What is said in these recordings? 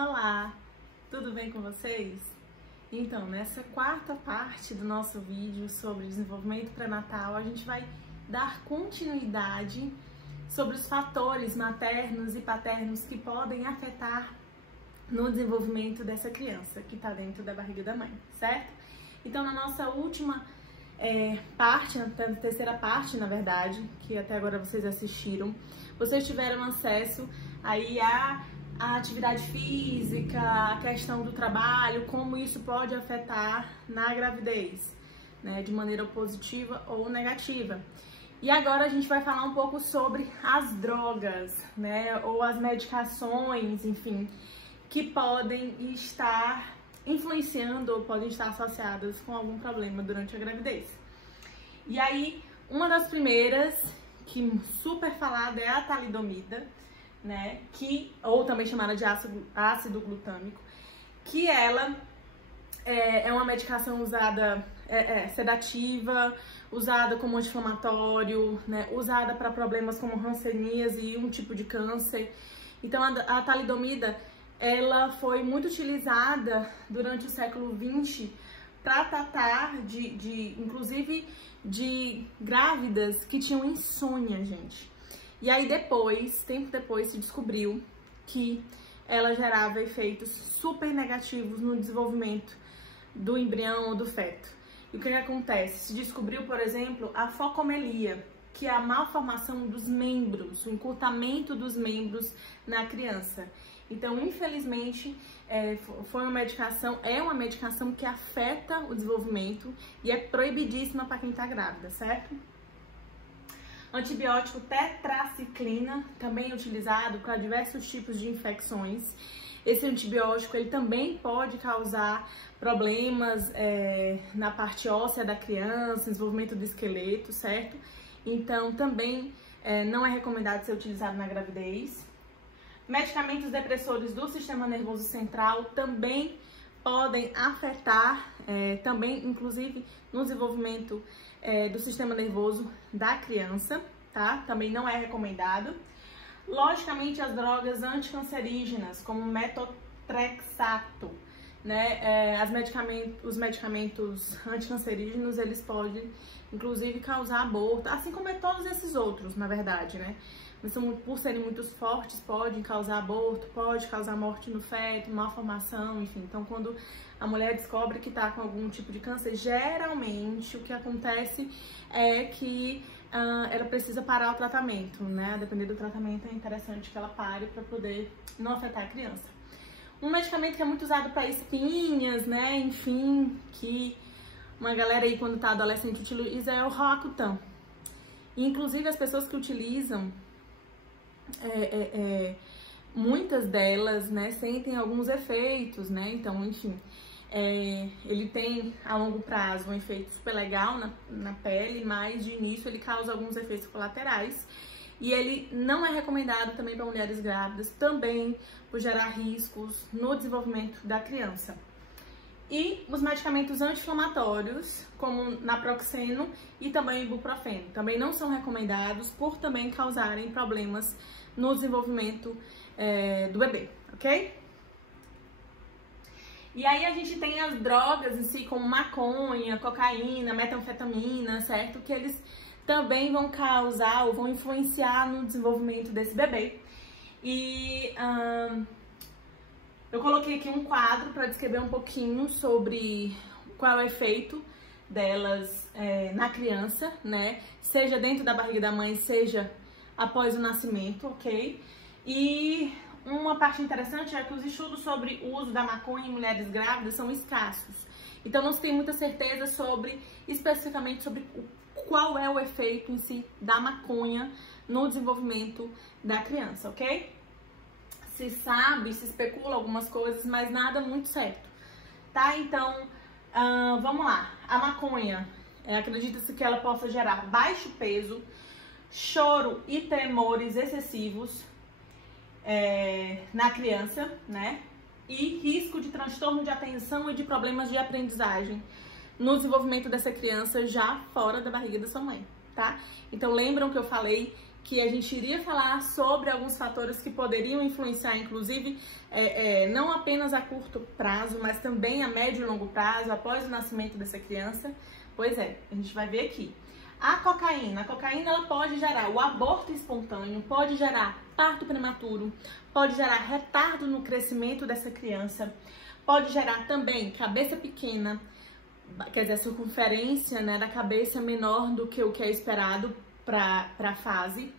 Olá, tudo bem com vocês? Então, nessa quarta parte do nosso vídeo sobre desenvolvimento pré-natal, a gente vai dar continuidade sobre os fatores maternos e paternos que podem afetar no desenvolvimento dessa criança que está dentro da barriga da mãe, certo? Então, na nossa última parte, na terceira parte, na verdade, que até agora vocês assistiram, vocês tiveram acesso aí a atividade física, a questão do trabalho, como isso pode afetar na gravidez, né, de maneira positiva ou negativa. E agora a gente vai falar um pouco sobre as drogas, né, ou as medicações, enfim, que podem estar influenciando ou podem estar associadas com algum problema durante a gravidez. E aí, uma das primeiras, que super falada, é a talidomida, né, ou também chamada de ácido glutâmico, que ela é uma medicação usada, sedativa, usada como anti-inflamatório, né, usada para problemas como hanseníase e um tipo de câncer. Então a talidomida, ela foi muito utilizada durante o século XX para tratar inclusive de grávidas que tinham insônia, gente. E aí tempo depois, se descobriu que ela gerava efeitos super negativos no desenvolvimento do embrião ou do feto. E o que acontece? Se descobriu, por exemplo, a focomelia, que é a malformação dos membros, o encurtamento dos membros na criança. Então, infelizmente, é uma medicação que afeta o desenvolvimento e é proibidíssima para quem está grávida, certo? Antibiótico tetraciclina, também utilizado para diversos tipos de infecções. Esse antibiótico ele também pode causar problemas na parte óssea da criança, desenvolvimento do esqueleto, certo? Então também não é recomendado ser utilizado na gravidez. Medicamentos depressores do sistema nervoso central também podem afetar, também inclusive no desenvolvimento do sistema nervoso da criança, tá? Também não é recomendado. Logicamente, as drogas anticancerígenas, como metotrexato, né? Os medicamentos anticancerígenos, eles podem, inclusive, causar aborto, assim como todos esses outros, na verdade, né? Mas por serem muito fortes, podem causar aborto, pode causar morte no feto, malformação, enfim. Então, quando a mulher descobre que está com algum tipo de câncer, geralmente o que acontece é que ela precisa parar o tratamento, né? A depender do tratamento, é interessante que ela pare para poder não afetar a criança. Um medicamento que é muito usado para espinhas, né? Enfim, que uma galera aí quando tá adolescente utiliza é o Roacutan. Inclusive as pessoas que utilizam, muitas delas, né, sentem alguns efeitos, né? Então, enfim, ele tem a longo prazo um efeito super legal na pele, mas de início ele causa alguns efeitos colaterais. E ele não é recomendado também para mulheres grávidas, também por gerar riscos no desenvolvimento da criança. E os medicamentos anti-inflamatórios, como naproxeno e também ibuprofeno, também não são recomendados por também causarem problemas no desenvolvimento do bebê, ok? E aí a gente tem as drogas em si, como maconha, cocaína, metanfetamina, certo? Que eles também vão causar ou vão influenciar no desenvolvimento desse bebê. E eu coloquei aqui um quadro para descrever um pouquinho sobre qual é o efeito delas na criança, né? Seja dentro da barriga da mãe, seja após o nascimento, ok? E uma parte interessante é que os estudos sobre o uso da maconha em mulheres grávidas são escassos. Então não se tem muita certeza especificamente sobre qual é o efeito em si da maconha no desenvolvimento da criança, ok? Se sabe, se especula algumas coisas, mas nada muito certo, tá? Então, vamos lá. A maconha, acredita-se que ela possa gerar baixo peso, choro e tremores excessivos na criança, né? E risco de transtorno de atenção e de problemas de aprendizagem no desenvolvimento dessa criança já fora da barriga da sua mãe, tá? Então lembram que eu falei que a gente iria falar sobre alguns fatores que poderiam influenciar, inclusive, não apenas a curto prazo, mas também a médio e longo prazo, após o nascimento dessa criança. Pois é, a gente vai ver aqui. A cocaína ela pode gerar o aborto espontâneo, pode gerar parto prematuro, pode gerar retardo no crescimento dessa criança, pode gerar também cabeça pequena, quer dizer, a circunferência, né, da cabeça menor do que o que é esperado para a fase.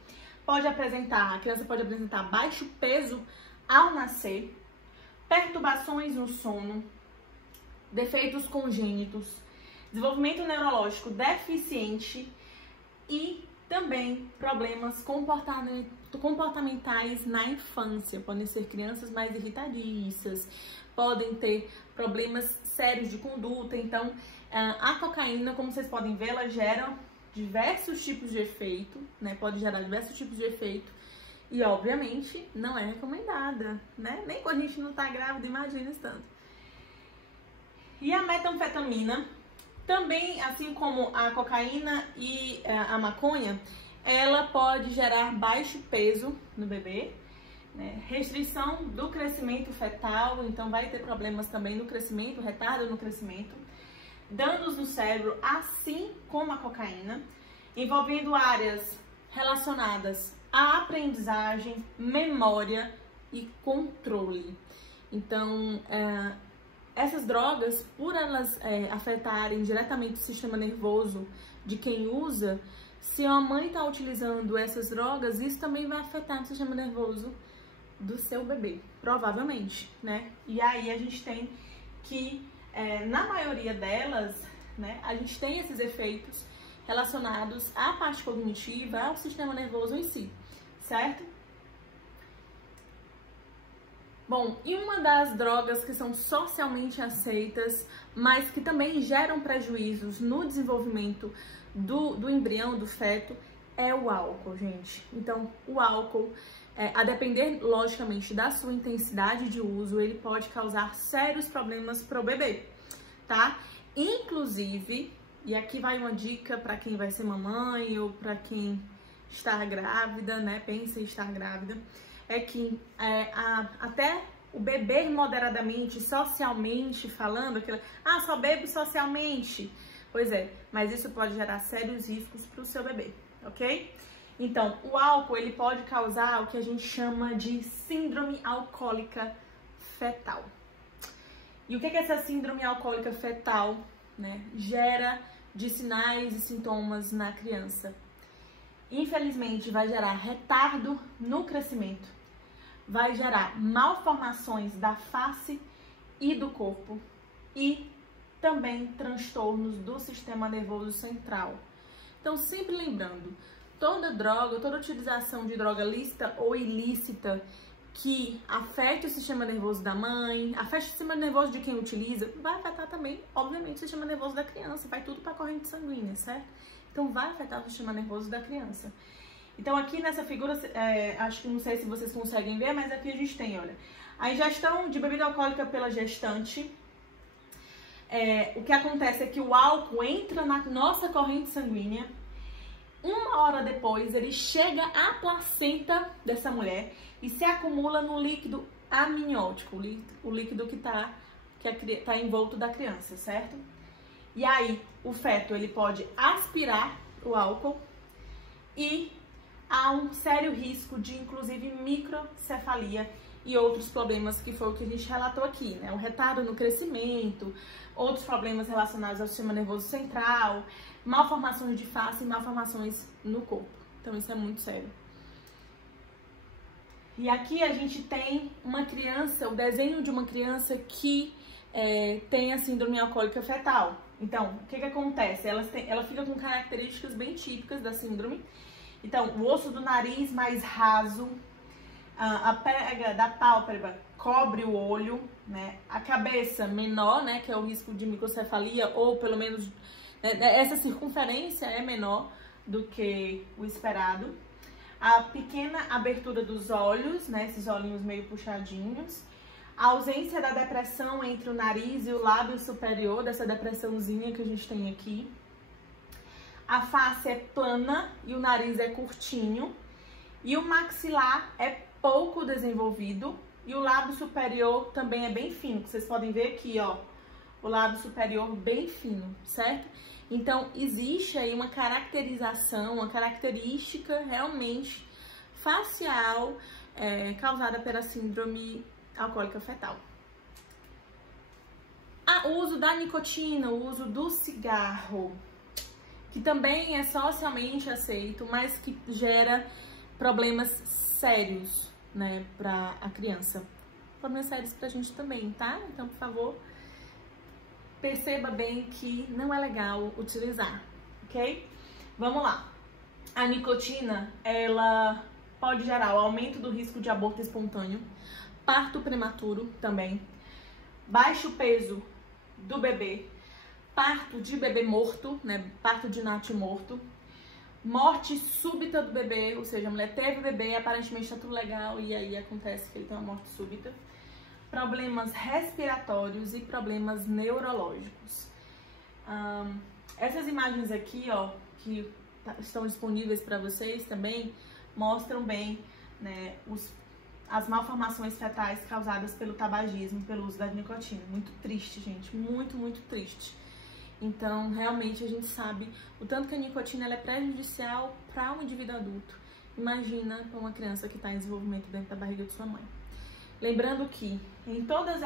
A criança pode apresentar baixo peso ao nascer, perturbações no sono, defeitos congênitos, desenvolvimento neurológico deficiente e também problemas comportamentais na infância. Podem ser crianças mais irritadiças, podem ter problemas sérios de conduta. Então, a cocaína, como vocês podem ver, ela gera diversos tipos de efeito, né? Pode gerar diversos tipos de efeito e, obviamente, não é recomendada, né? Nem quando a gente não tá grávida, imagina isso tanto. E a metanfetamina, também, assim como a cocaína e a maconha, ela pode gerar baixo peso no bebê, né? Restrição do crescimento fetal, então vai ter problemas também no crescimento, retardo no crescimento, danos no cérebro, assim como a cocaína, envolvendo áreas relacionadas à aprendizagem, memória e controle. Então, essas drogas, por elas afetarem diretamente o sistema nervoso de quem usa, se a mãe está utilizando essas drogas, isso também vai afetar o sistema nervoso do seu bebê, provavelmente, né? E aí a gente tem que, na maioria delas, né, a gente tem esses efeitos relacionados à parte cognitiva, ao sistema nervoso em si, certo? Bom, e uma das drogas que são socialmente aceitas, mas que também geram prejuízos no desenvolvimento do embrião, do feto, é o álcool, gente. Então, o álcool, a depender, logicamente, da sua intensidade de uso, ele pode causar sérios problemas para o bebê, tá? Inclusive, e aqui vai uma dica para quem vai ser mamãe ou para quem está grávida, né? Pensa em estar grávida, é que até o beber moderadamente, socialmente falando, só bebo socialmente. Pois é, mas isso pode gerar sérios riscos para o seu bebê, ok? Então, o álcool, ele pode causar o que a gente chama de síndrome alcoólica fetal. E o que essa síndrome alcoólica fetal, né, gera de sinais e sintomas na criança? Infelizmente, vai gerar retardo no crescimento, vai gerar malformações da face e do corpo e também transtornos do sistema nervoso central. Então, sempre lembrando, toda droga, toda utilização de droga lícita ou ilícita que afete o sistema nervoso da mãe, afete o sistema nervoso de quem utiliza, vai afetar também, obviamente, o sistema nervoso da criança, vai tudo para a corrente sanguínea, certo? Então, vai afetar o sistema nervoso da criança. Então, aqui nessa figura, acho que não sei se vocês conseguem ver, mas aqui a gente tem, olha, a ingestão de bebida alcoólica pela gestante. O que acontece é que o álcool entra na nossa corrente sanguínea, uma hora depois ele chega à placenta dessa mulher e se acumula no líquido amniótico, o líquido que tá envolto da criança, certo? E aí o feto ele pode aspirar o álcool e há um sério risco de inclusive microcefalia e outros problemas que foi o que a gente relatou aqui, né? O retardo no crescimento, outros problemas relacionados ao sistema nervoso central, malformações de face e malformações no corpo. Então isso é muito sério. E aqui a gente tem uma criança, o desenho de uma criança que tem a síndrome alcoólica fetal. Então, o que acontece? Ela fica com características bem típicas da síndrome. Então, o osso do nariz mais raso, a pega da pálpebra cobre o olho, né? A cabeça menor, né? Que é o risco de microcefalia, ou pelo menos essa circunferência é menor do que o esperado. A pequena abertura dos olhos, né? Esses olhinhos meio puxadinhos. A ausência da depressão entre o nariz e o lábio superior, dessa depressãozinha que a gente tem aqui. A face é plana e o nariz é curtinho. E o maxilar é pouco desenvolvido e o lábio superior também é bem fino. Vocês podem ver aqui, ó, o lábio superior bem fino, certo? Então, existe aí uma caracterização, uma característica realmente facial causada pela síndrome alcoólica fetal. O uso da nicotina, o uso do cigarro, que também é socialmente aceito, mas que gera problemas sérios, né, para a criança. Problemas sérios pra gente também, tá? Então, por favor, perceba bem que não é legal utilizar, ok? Vamos lá. A nicotina, ela pode gerar o aumento do risco de aborto espontâneo, parto prematuro também, baixo peso do bebê, parto de bebê morto, né, parto de natimorto, morte súbita do bebê, ou seja, a mulher teve o bebê, aparentemente está tudo legal e aí acontece que ele tem uma morte súbita, problemas respiratórios e problemas neurológicos. Essas imagens aqui, ó, que estão disponíveis para vocês também, mostram bem, né, as malformações fetais causadas pelo tabagismo, pelo uso da nicotina. Muito triste, gente, muito, muito triste. Então, realmente, a gente sabe o tanto que a nicotina ela é prejudicial para um indivíduo adulto. Imagina para uma criança que está em desenvolvimento dentro da barriga de sua mãe. Lembrando que em todas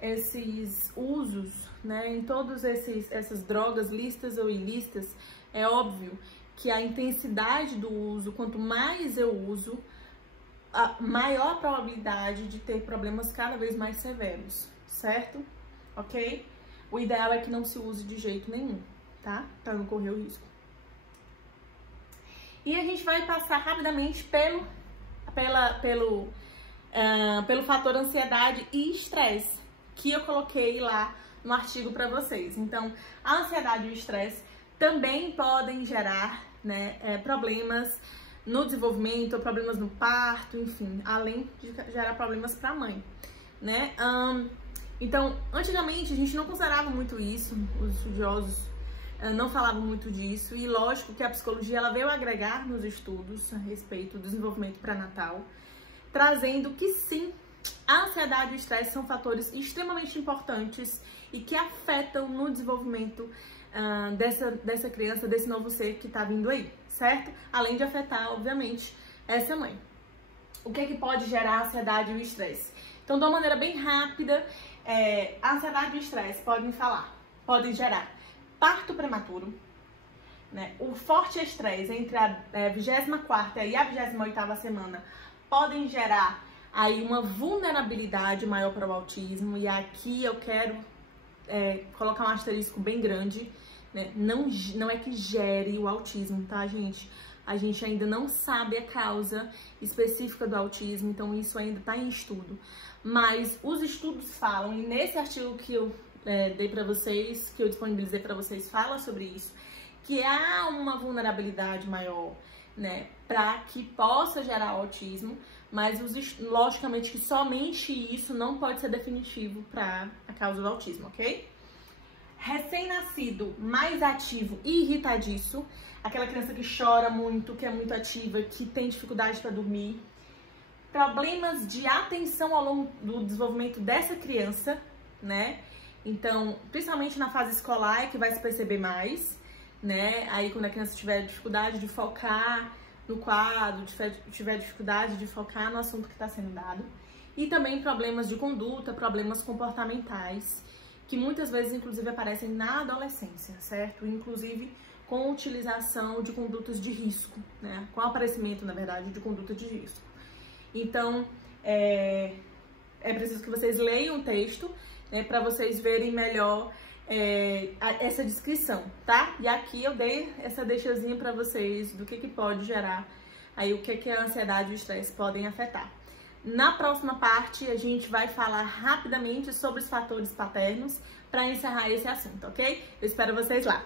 esses usos, né, em todas essas drogas listas ou ilícitas, é óbvio que a intensidade do uso, quanto mais eu uso, a maior probabilidade de ter problemas cada vez mais severos, certo? Ok? O ideal é que não se use de jeito nenhum, tá? Para não correr o risco. E a gente vai passar rapidamente pelo fator ansiedade e estresse, que eu coloquei lá no artigo para vocês. Então, a ansiedade e o estresse também podem gerar, né, problemas no desenvolvimento, ou problemas no parto, enfim, além de gerar problemas para a mãe, né? Então, antigamente a gente não considerava muito isso, os estudiosos não falavam muito disso, e lógico que a psicologia ela veio agregar nos estudos a respeito do desenvolvimento pré-natal, trazendo que sim, a ansiedade e o estresse são fatores extremamente importantes e que afetam no desenvolvimento dessa criança, desse novo ser que está vindo aí, certo? Além de afetar, obviamente, essa mãe. O que pode gerar a ansiedade e o estresse? Então, de uma maneira bem rápida, a ansiedade e o estresse podem gerar parto prematuro, né? O forte estresse entre a 24ª e a 28ª semana podem gerar aí uma vulnerabilidade maior para o autismo, e aqui eu quero colocar um asterisco bem grande, né? Não é que gere o autismo, tá, gente? A gente ainda não sabe a causa específica do autismo, então isso ainda está em estudo. Mas os estudos falam, e nesse artigo que eu dei para vocês, que eu disponibilizei para vocês, fala sobre isso, que há uma vulnerabilidade maior, né, para que possa gerar autismo, mas logicamente que somente isso não pode ser definitivo para a causa do autismo, ok? Recém-nascido mais ativo e irritadiço, aquela criança que chora muito, que é muito ativa, que tem dificuldade para dormir, problemas de atenção ao longo do desenvolvimento dessa criança, né? Então, principalmente na fase escolar é que vai se perceber mais, né? Aí quando a criança tiver dificuldade de focar no quadro, tiver dificuldade de focar no assunto que está sendo dado. E também problemas de conduta, problemas comportamentais, que muitas vezes, inclusive, aparecem na adolescência, certo? Inclusive com utilização de condutas de risco, né? Com aparecimento, na verdade, de conduta de risco. Então, é preciso que vocês leiam o texto, né, para vocês verem melhor essa descrição, tá? E aqui eu dei essa deixazinha para vocês do que pode gerar, aí o que a ansiedade e o estresse podem afetar. Na próxima parte, a gente vai falar rapidamente sobre os fatores paternos para encerrar esse assunto, ok? Eu espero vocês lá.